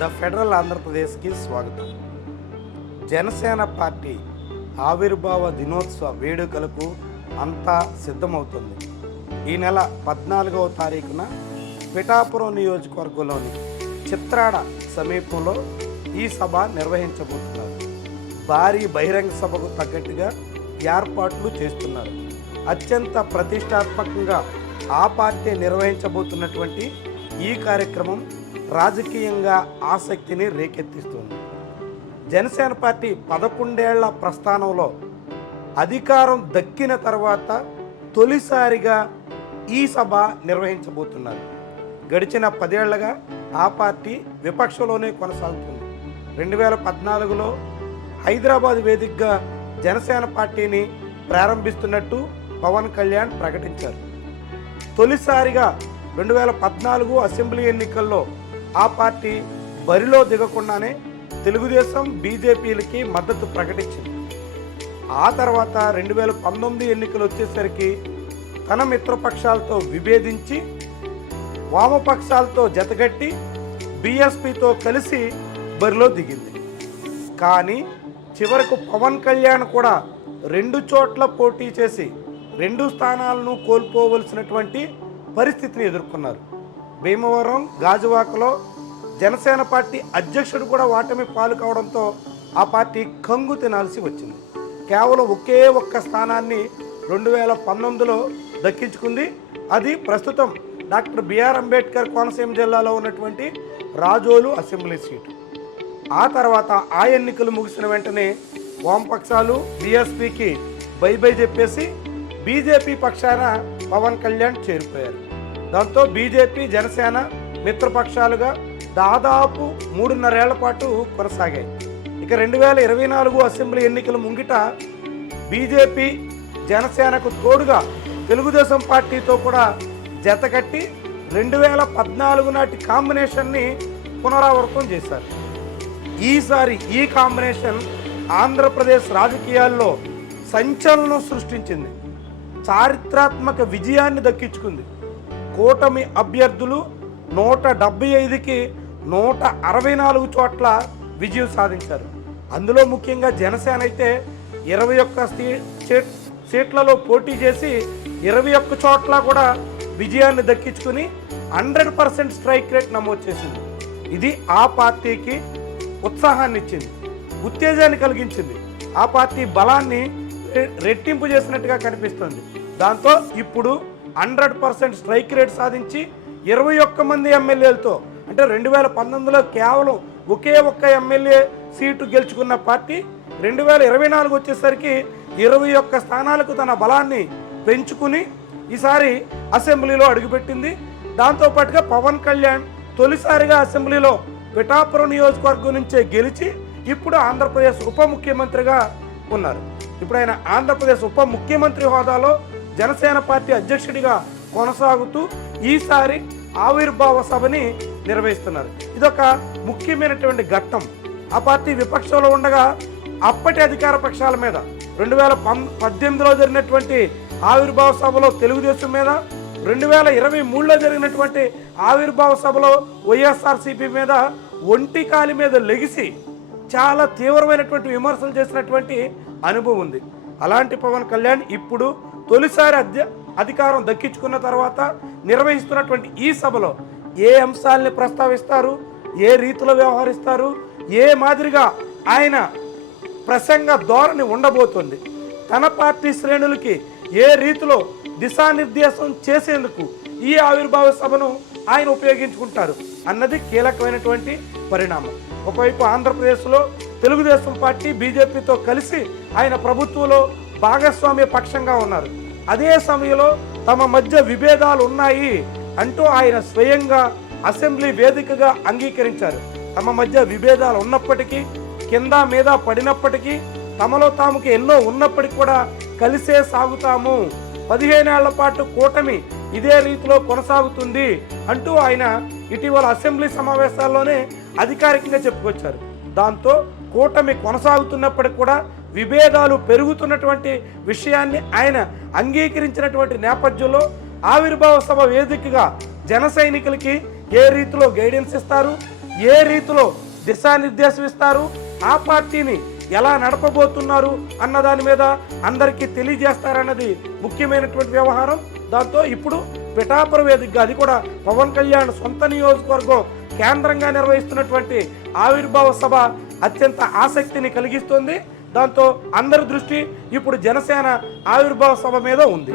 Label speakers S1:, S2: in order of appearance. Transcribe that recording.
S1: The federal ఆంధ్రప్రదేశ్కి స్వాగతం. Janasena party ఆవిర్భావ దినోత్సవ వేడుకలకు అంతా సిద్ధమవుతుంది. ఈ నెల పద్నాలుగవ తారీఖున పిఠాపురం నియోజకవర్గంలోని చిత్రాడ సమీపంలో ఈ సభ నిర్వహించబోతున్నారు. భారీ బహిరంగ సభకు తగ్గట్టుగా ఏర్పాట్లు చేస్తున్నారు. అత్యంత ప్రతిష్టాత్మకంగా ఆ పార్టీ నిర్వహించబోతున్నటువంటి ఈ కార్యక్రమం రాజకీయంగా ఆసక్తిని రేకెత్తిస్తుంది. జనసేన పార్టీ పదకొండేళ్ళ ప్రస్థానంలో అధికారం దక్కిన తర్వాత తొలిసారిగా ఈ సభ నిర్వహించబోతున్నారు. గడిచిన పదేళ్ళుగా ఆ పార్టీ విపక్షంలోనే కొనసాగుతుంది. రెండు వేల పద్నాలుగులో హైదరాబాద్ వేదికగా జనసేన పార్టీని ప్రారంభిస్తున్నట్టు పవన్ కళ్యాణ్ ప్రకటించారు. తొలిసారిగా రెండు వేల పద్నాలుగు అసెంబ్లీ ఎన్నికల్లో ఆ పార్టీ బరిలో దిగకుండానే తెలుగుదేశం బీజేపీలకి మద్దతు ప్రకటించింది. ఆ తర్వాత రెండు వేల పంతొమ్మిది ఎన్నికలు వచ్చేసరికి తన మిత్రపక్షాలతో విభేదించి వామపక్షాలతో జతగట్టి బీఎస్పీతో కలిసి బరిలో దిగింది. కానీ చివరకు పవన్ కళ్యాణ్ కూడా రెండు చోట్ల పోటీ చేసి రెండు స్థానాలను కోల్పోవలసినటువంటి పరిస్థితిని ఎదుర్కొన్నారు. భీమవరం గాజువాకలో జనసేన పార్టీ అధ్యక్షుడు కూడా ఓటమి పాలు కావడంతో ఆ పార్టీ కంగు తినాల్సి వచ్చింది. కేవలం ఒకే ఒక్క స్థానాన్ని రెండు వేల పంతొమ్మిదిలో దక్కించుకుంది. అది ప్రస్తుతం డాక్టర్ బిఆర్ అంబేద్కర్ కోనసీమ జిల్లాలో ఉన్నటువంటి రాజోలు అసెంబ్లీ సీటు. ఆ తర్వాత ఆ ఎన్నికలు ముగిసిన వెంటనే వామపక్షాలు బీఎస్పీకి బై బై చెప్పేసి బీజేపీ పక్షాన పవన్ కళ్యాణ్ చేరిపోయారు. దాంతో బీజేపీ జనసేన మిత్రపక్షాలుగా దాదాపు మూడున్నరేళ్ళ పాటు కొనసాగాయి. ఇక రెండు వేల ఇరవై నాలుగు అసెంబ్లీ ఎన్నికల ముంగిట బీజేపీ జనసేనకు తోడుగా తెలుగుదేశం పార్టీతో కూడా జతకట్టి రెండు వేల పద్నాలుగు నాటి కాంబినేషన్ని పునరావృతం చేశారు. ఈసారి ఈ కాంబినేషన్ ఆంధ్రప్రదేశ్ రాజకీయాల్లో సంచలనం సృష్టించింది. చారిత్రాత్మక విజయాన్ని దక్కించుకుంది. కూటమి అభ్యర్థులు నూట డెబ్బై ఐదుకి నూట అరవై నాలుగు చోట్ల విజయం సాధించారు. అందులో ముఖ్యంగా జనసేన అయితే ఇరవై ఒక్క సీట్ సీట్లలో పోటీ చేసి ఇరవై ఒక్క చోట్ల కూడా విజయాన్ని దక్కించుకుని హండ్రెడ్ పర్సెంట్ స్ట్రైక్ రేట్ నమోదు చేసింది. ఇది ఆ పార్టీకి ఉత్సాహాన్ని ఇచ్చింది ఉత్తేజాన్ని కలిగించింది. ఆ పార్టీ బలాన్ని రెట్టింపు చేసినట్టుగా కనిపిస్తుంది. దాంతో ఇప్పుడు హండ్రెడ్ పర్సెంట్ స్ట్రైక్ రేట్ సాధించి ఇరవై ఒక్క మంది ఎమ్మెల్యేలతో అంటే రెండు వేల పంతొమ్మిదిలో కేవలం ఒకే ఒక్క ఎమ్మెల్యే సీటు గెలుచుకున్న పార్టీ రెండు వేల ఇరవై నాలుగు వచ్చేసరికి ఇరవై ఒక్క స్థానాలకు తన బలాన్ని పెంచుకుని ఈసారి అసెంబ్లీలో అడుగుపెట్టింది. దాంతోపాటుగా పవన్ కళ్యాణ్ తొలిసారిగా అసెంబ్లీలో పిఠాపురం నియోజకవర్గం నుంచే గెలిచి ఇప్పుడు ఆంధ్రప్రదేశ్ ఉప ముఖ్యమంత్రిగా ఉన్నారు. ఇప్పుడు ఆయన ఆంధ్రప్రదేశ్ ఉప ముఖ్యమంత్రి హోదాలో జనసేన పార్టీ అధ్యక్షుడిగా కొనసాగుతూ ఈసారి ఆవిర్భావ సభని నిర్వహిస్తున్నారు. ఇదొక ముఖ్యమైనటువంటి ఘట్టం. ఆ పార్టీ విపక్షంలో ఉండగా అప్పటి అధికార పక్షాల మీద రెండు వేల పం పద్దెనిమిదిలో జరిగినటువంటి ఆవిర్భావ సభలో తెలుగుదేశం మీద రెండు వేల ఇరవై మూడులో జరిగినటువంటి ఆవిర్భావ సభలో వైఎస్ఆర్సీపీ మీద ఒంటి కాలి మీద లెగిసి చాలా తీవ్రమైనటువంటి విమర్శలు చేసినటువంటి అనుభవం ఉంది. అలాంటి పవన్ కళ్యాణ్ ఇప్పుడు తొలిసారి అధ్య అధికారం దక్కించుకున్న తర్వాత నిర్వహిస్తున్నటువంటి ఈ సభలో ఏ అంశాలని ప్రస్తావిస్తారు ఏ రీతిలో వ్యవహరిస్తారు ఏ మాదిరిగా ఆయన ప్రసంగ ధోరణి ఉండబోతుంది. తన పార్టీ శ్రేణులకి ఏ రీతిలో దిశానిర్దేశం చేసేందుకు ఈ ఆవిర్భావ సభను ఆయన ఉపయోగించుకుంటారు అన్నది కీలకమైనటువంటి పరిణామం. ఒకవైపు ఆంధ్రప్రదేశ్లో తెలుగుదేశం పార్టీ బీజేపీతో కలిసి ఆయన ప్రభుత్వంలో భాగస్వామ్య పక్షంగా ఉన్నారు. అదే సమయంలో తమ మధ్య విభేదాలు ఉన్నాయి అంటూ ఆయన స్వయంగా అసెంబ్లీ వేదికగా అంగీకరించారు. తమ మధ్య విభేదాలు ఉన్నప్పటికీ కింద మీద పడినప్పటికీ తమలో తాముకి ఎన్నో ఉన్నప్పటికీ కూడా కలిసే సాగుతాము. పదిహేనేళ్ళ పాటు కూటమి ఇదే రీతిలో కొనసాగుతుంది అంటూ ఆయన ఇటీవల అసెంబ్లీ సమావేశాల్లోనే అధికారికంగా చెప్పుకొచ్చారు. దాంతో కూటమి కొనసాగుతున్నప్పటికి కూడా విభేదాలు పెరుగుతున్నటువంటి విషయాన్ని ఆయన అంగీకరించినటువంటి నేపథ్యంలో ఆవిర్భావ సభ వేదికగా జన సైనికులకి ఏ రీతిలో గైడెన్స్ ఇస్తారు? ఏ రీతిలో దిశానిర్దేశం ఇస్తారు? ఆ పార్టీని ఎలా నడపబోతున్నారు అన్న దాని మీద అందరికీ తెలియజేస్తారన్నది ముఖ్యమైనటువంటి వ్యవహారం. దాంతో ఇప్పుడు పిఠాపుర వేదికగా అది కూడా పవన్ కళ్యాణ్ సొంత నియోజకవర్గం కేంద్రంగా నిర్వహిస్తున్నటువంటి ఆవిర్భావ సభ అత్యంత ఆసక్తిని కలిగిస్తుంది. దాంతో అందరి దృష్టి ఇప్పుడు జనసేన ఆవిర్భావ సభ మీద ఉంది.